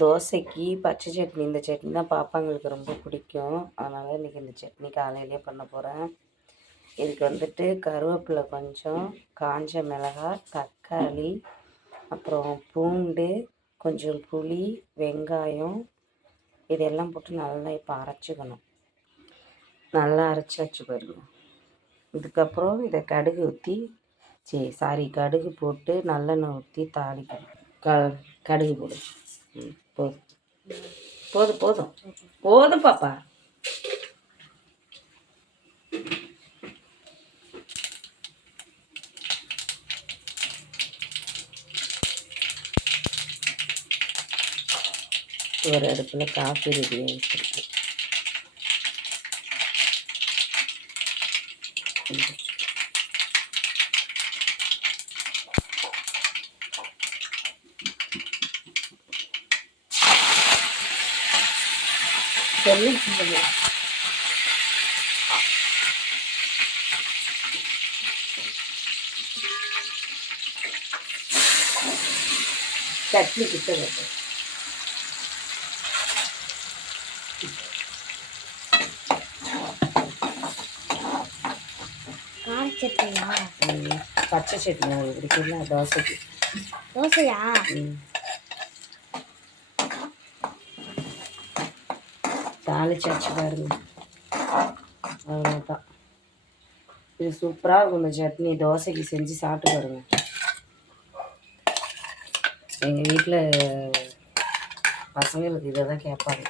தோசைக்கு பச்சை சட்னி, இந்த சட்னி தான் பாப்பாங்களுக்கு ரொம்ப பிடிக்கும். அதனால் இன்றைக்கி இந்த சட்னி காலையிலே பண்ண போகிறேன். இதுக்கு வந்துட்டு கருவேப்பிலை கொஞ்சம், காஞ்ச மிளகாய், தக்காளி, அப்புறம் பூண்டு, கொஞ்சம் புளி, வெங்காயம், இதெல்லாம் போட்டு நல்லா இப்போ அரைச்சிக்கணும். நல்லா அரைச்சி வச்சு பாருங்க. இதுக்கப்புறம் இதை கடுகு ஊற்றி கடுகு போட்டு நல்லெண்ணெய் ஊற்றி தாளிக்கணும். கடுகு போடு. போதும் போதும் போதும் போதும் பாப்பா. ஒரு அடுப்பில் காஃபி ரெடியாக வச்சுருக்கு. சட்னி கிட்ட வைப்பேன். சட்னியா? பச்சை சட்னி உங்களுக்கு பிடிக்கும்ல? தோசைக்கு. தோசையா? தாளிச்சாச்சு பாருங்க. அவ்வளோதான். இது சூப்பராக இருக்கும். இந்த சட்னி தோசைக்கு செஞ்சு சாப்பிட்டு பாருங்க. எங்கள் வீட்டில் பசங்களுக்கு இதை தான் கேட்பாங்க.